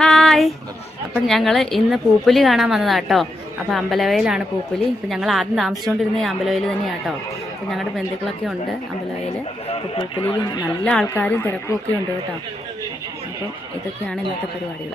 Hi. അപ്പം ഞങ്ങൾ ഇന്ന് പൂപ്പുലി കാണാൻ വന്നതാണ് കേട്ടോ. അപ്പോൾ അമ്പലവയലാണ് പൂപ്പുലി. ഇപ്പം ഞങ്ങൾ ആദ്യം താമസിച്ചുകൊണ്ടിരുന്ന അമ്പലവയൽ തന്നെയാണ് കേട്ടോ. അപ്പം ഞങ്ങളുടെ ബന്ധുക്കളൊക്കെ ഉണ്ട് അമ്പലവയൽ. അപ്പോൾ പൂപ്പുലിയിൽ നല്ല ആൾക്കാരും തിരക്കും ഒക്കെ ഉണ്ട് കേട്ടോ. അപ്പം ഇതൊക്കെയാണ് ഇന്നത്തെ പരിപാടികൾ.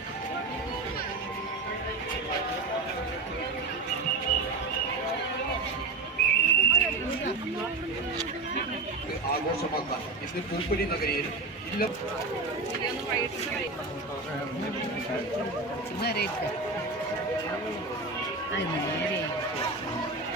ആഘോഷമാക്കാൻ ഇന്ന് പൂപ്പടി നഗരിയിൽ ഇല്ല. നിന്ന്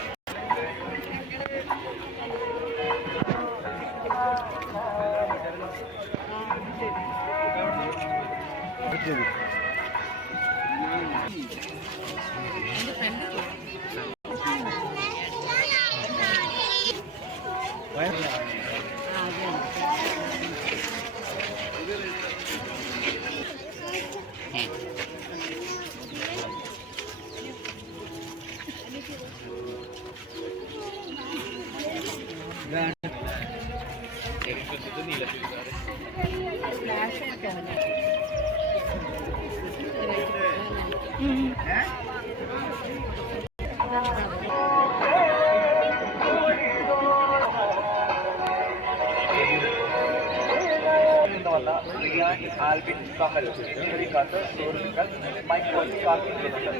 Alvin Kamel, Henry Carter, Doreen Mike Paul, Karthik Patel.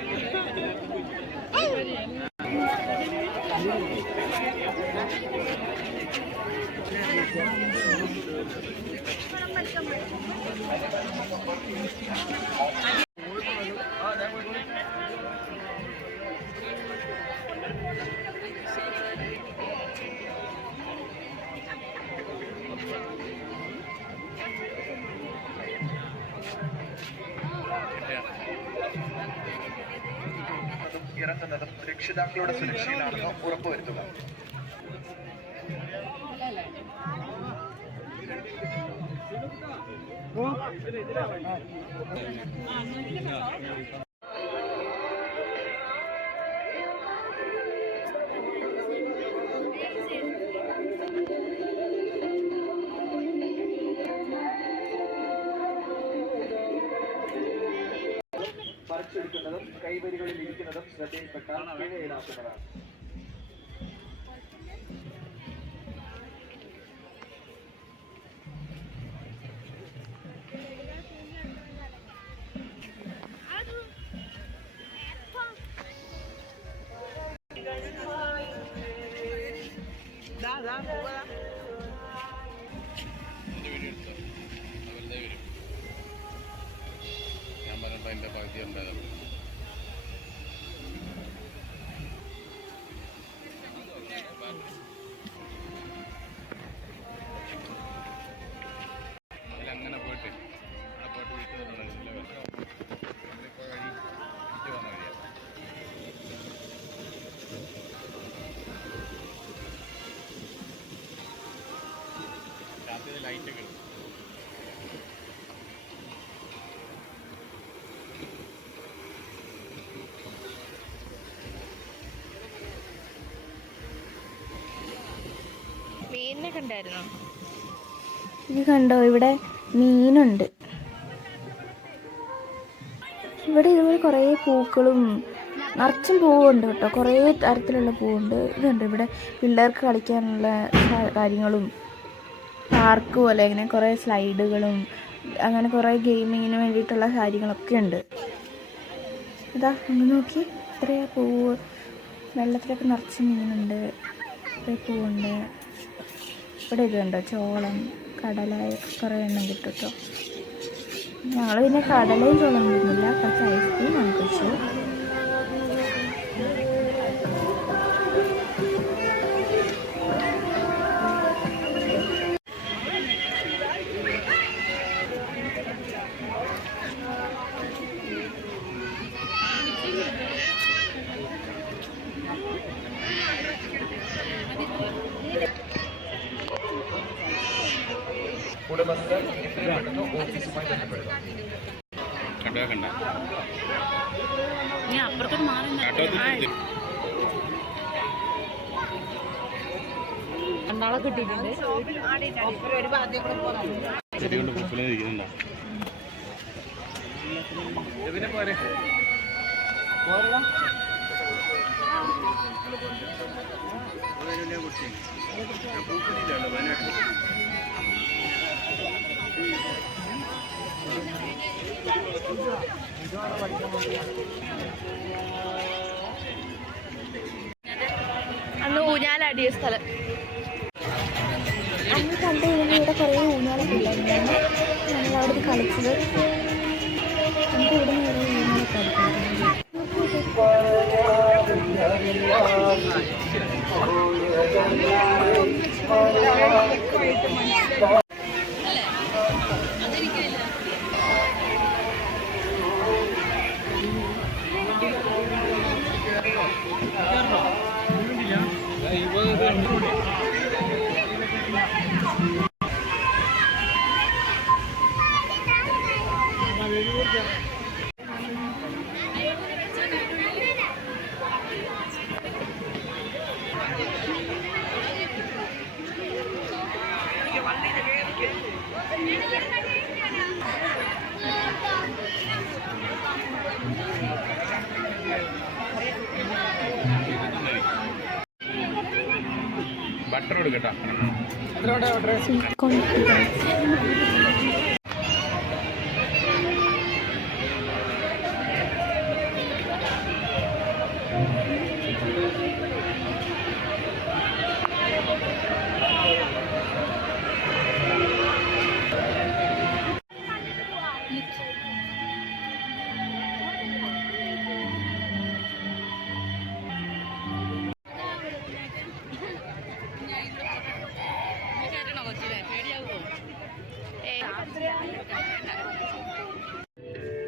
രക്ഷിതാക്കളുടെ സുരക്ഷയിലാണെന്ന് ഉറപ്പുവരുത്തുക. இருக்கின்றதும் கைவரிகளில் இருக்கிறதும் சிரத்தையில் பட்டால் கீழே இடாக்குகிறார் രാത്രി ലൈറ്റൊക്കെ മീനിനെ കണ്ടായിരുന്നോ ഇത് കണ്ടോ ഇവിടെ മീനുണ്ട്. ഇവിടെ ഇതുപോലെ കുറേ പൂക്കളും നിറച്ചും പൂവുണ്ട് കേട്ടോ. കുറേ തരത്തിലുള്ള പൂവുണ്ട്. ഇതുണ്ട് ഇവിടെ പിള്ളേർക്ക് കളിക്കാനുള്ള കാര്യങ്ങളും പാർക്ക് പോലെ ഇങ്ങനെ കുറേ സ്ലൈഡുകളും അങ്ങനെ കുറേ ഗെയിമിങ്ങിന് വേണ്ടിയിട്ടുള്ള കാര്യങ്ങളൊക്കെ ഉണ്ട്. ഇതാ ഒന്ന് നോക്കി. ഇത്രയാ പൂവ്. വെള്ളത്തിലൊക്കെ നിറച്ച് മീനുണ്ട്. ഇത്രയും പൂവുണ്ട്. ഇവിടെ ഇതുണ്ട്? ചോളം കടല കുറേ എണ്ണം കിട്ടും ഞങ്ങൾ പിന്നെ കടലയും ചോളം കിട്ടുന്നില്ല കുറച്ച് ഐസ്ക്രീം വാങ്ങി ഉടമസ്ഥർ ഓഫീസുമായി ബന്ധപ്പെടുക കണ്ടോ കണ്ട നീ അപ്പുറത്തോട്ട് മാറി കാട്ടോ രണ്ടാളെ കിട്ടിയിട്ടുണ്ട്. ചെടി കൊണ്ട് പൂപ്പലം ഇരിക്കുന്നുണ്ടോ അന്ന് ഊഞ്ഞാലടിയ സ്ഥലം. അന്ന് കണ്ടു കഴിഞ്ഞാൽ ഇവിടെ കുറേ ഊഞ്ഞാലൊക്കെ ഉണ്ടായിരുന്നു ഞങ്ങൾ അവിടെ കളിച്ചത്. ബട്ടർ കൊടുക്കട്ടോ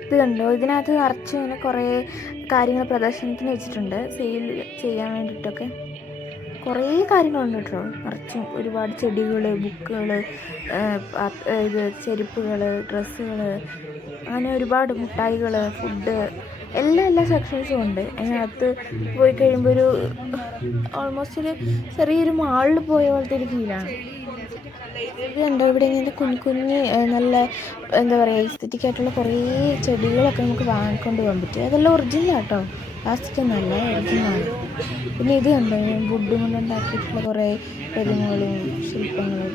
ഇത് കണ്ടോ. ഇതിനകത്ത് നിറച്ച് ഇങ്ങനെ കുറേ കാര്യങ്ങൾ പ്രദർശനത്തിന് വെച്ചിട്ടുണ്ട്. സെയിൽ ചെയ്യാൻ വേണ്ടിയിട്ടൊക്കെ. കുറേ കാര്യങ്ങളുണ്ട് കേട്ടോ. നിറച്ചും ഒരുപാട് ചെടികൾ ബുക്കുകൾ ഇത് ചെരുപ്പുകൾ ഡ്രസ്സുകൾ അങ്ങനെ ഒരുപാട് മിഠായികൾ ഫുഡ് എല്ലാ എല്ലാ സെക്ഷൻസും ഉണ്ട്. അതിനകത്ത് പോയി കഴിയുമ്പോൾ ഒരു ഓൾമോസ്റ്റ് ഒരു ചെറിയൊരു മാളിൽ പോയ പോലത്തെ ഒരു ഫീലാണ് ഇത് കണ്ടോ ഇവിടെ ഇങ്ങനെ കുഞ്ഞു കുഞ്ഞ് നല്ല എന്താ പറയുക എസ്തറ്റിക് ആയിട്ടുള്ള കുറേ ചെടികളൊക്കെ നമുക്ക് വാങ്ങിക്കൊണ്ട് പോകാൻ പറ്റും. അതെല്ലാം ഒറിജിനൽ കേട്ടോ പ്ലാസ്റ്റിക് ഒന്നുമല്ല ഒറിജിനലാണ് പിന്നെ ഇത് കണ്ടോ? വുഡ് കൊണ്ട് ഉണ്ടാക്കിയിട്ടുള്ള കുറേ പ്രതിമകളും ശില്പങ്ങളും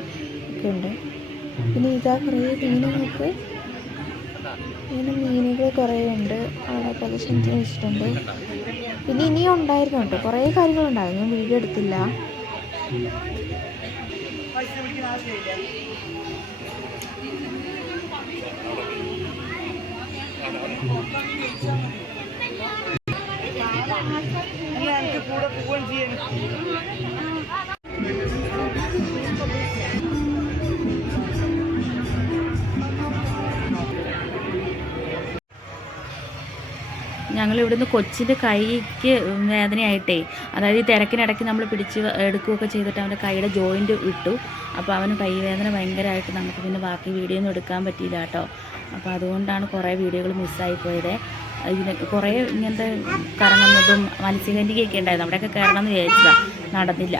ഒക്കെ ഉണ്ട്. പിന്നെ ഇതാ കുറേ മീനുകൾക്ക് ഇങ്ങനെ മീനുകൾ കുറേ ഉണ്ട്. അവിടെ പ്രദർശനത്തിന് വെച്ചിട്ടുണ്ട്. പിന്നെ ഇനിയും ഉണ്ടായിരുന്നു കേട്ടോ. കുറേ കാര്യങ്ങളുണ്ടായിരുന്നു. വീഡിയോ എടുത്തില്ല. I'm going to go ഞങ്ങൾ ഇവിടുന്ന് കൊച്ചിന്റെ കൈക്ക് വേദനയായിട്ടേ അതായത് ഈ തിരക്കിനിടയ്ക്ക് നമ്മൾ പിടിച്ച് എടുക്കുകയൊക്കെ ചെയ്തിട്ട് അവന്റെ കൈയുടെ ജോയിന്റ് ഇട്ടു. അപ്പോൾ അവന് കൈ വേദന ഭയങ്കരമായിട്ട് നമുക്ക് പിന്നെ ബാക്കി വീഡിയോ ഒന്നും എടുക്കാൻ പറ്റിയില്ല കേട്ടോ. അപ്പോൾ അതുകൊണ്ടാണ് കുറേ വീഡിയോകൾ മിസ്സായി പോയത്. ഇതിന് കുറേ ഇങ്ങനത്തെ കറങ്ങുന്നതും മത്സ്യഗന്ധികയൊക്കെ ഉണ്ടായിരുന്നു. അവിടെയൊക്കെ കയറണം എന്ന് വിചാരിച്ചതാണ് നടന്നില്ല.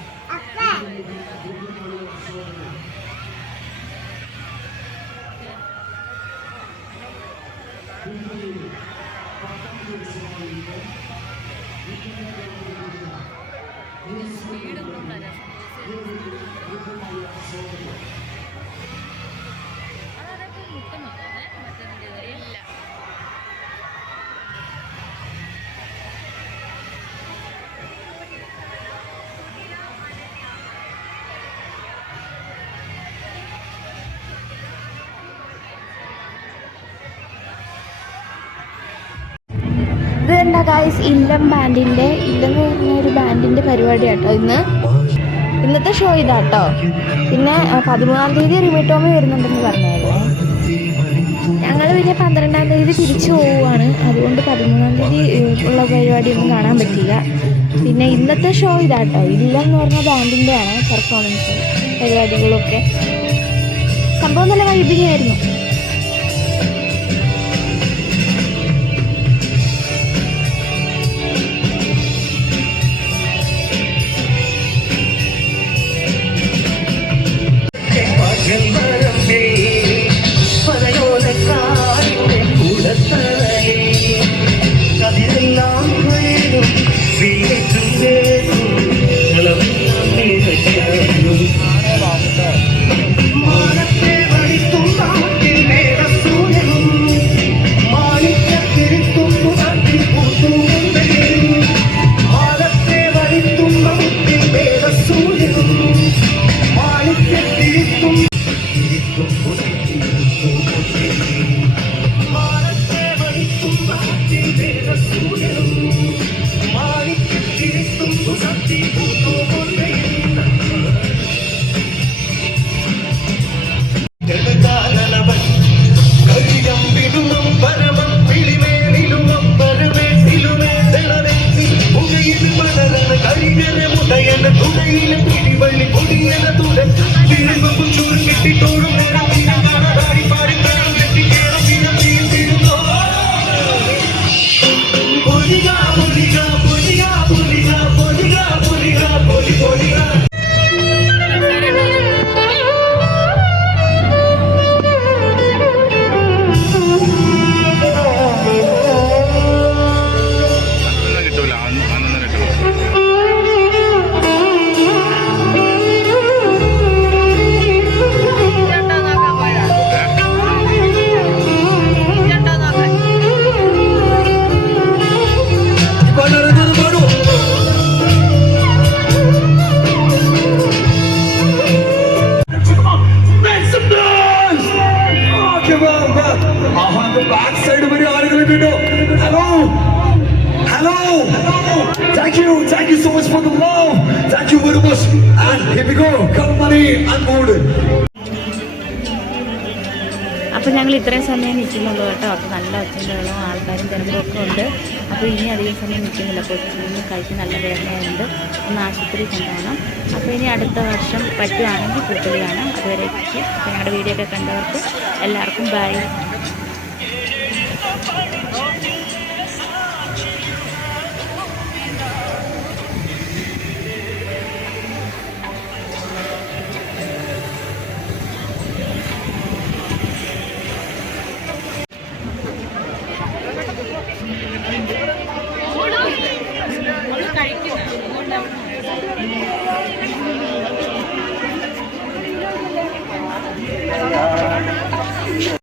ഇത് കണ്ട ഗായ്സ് ഇല്ലം ബാൻഡിന്റെ ഇല്ലം എന്ന് ഒരു ബാൻഡിന്റെ പരിപാടി കേട്ടോ ഇന്ന്. ഇന്നത്തെ ഷോ ഇതാട്ടോ. പിന്നെ പതിമൂന്നാം തീയതി റിമിറ്റോമി വരുന്നുണ്ടെന്ന് പറഞ്ഞായിരുന്നു. ഞങ്ങൾ പിന്നെ പന്ത്രണ്ടാം തീയതി തിരിച്ചു പോവുകയാണ്. അതുകൊണ്ട് പതിമൂന്നാം തീയതി ഉള്ള പരിപാടിയൊന്നും കാണാൻ പറ്റില്ല. പിന്നെ ഇന്നത്തെ ഷോ ഇതാട്ടോ. ഇല്ലം എന്ന് പറഞ്ഞ ബാൻഡിന്റെ ആണ് പെർഫോമൻസ് പരിപാടികളൊക്കെ. സംഭവം നല്ല വൈബിങ്ങായിരുന്നു Amen. Much. And here we go. Come money and mood. അപ്പോൾ ഞങ്ങൾ ഇത്രയും സമയം നിൽക്കുന്നുള്ളൂ കേട്ടോ അപ്പോൾ നല്ല ഒച്ചകളും ആൾക്കാരും തിരക്കും ഒക്കെ ഉണ്ട് അപ്പോൾ ഇനി അധികം സമയം നിൽക്കുന്നില്ല കൊച്ചിന് കഴിച്ച് നല്ല വേദനയുണ്ട് ഒന്ന് ആശുപത്രി കൊണ്ടുപോകണം അപ്പോൾ ഇനി അടുത്ത വർഷം പറ്റുവാണെങ്കിൽ പുത്തലിയാണ് അതുവരേക്ക് അപ്പോൾ ഞങ്ങളുടെ വീഡിയോ ഒക്കെ കണ്ടവർക്ക് എല്ലാവർക്കും ബൈ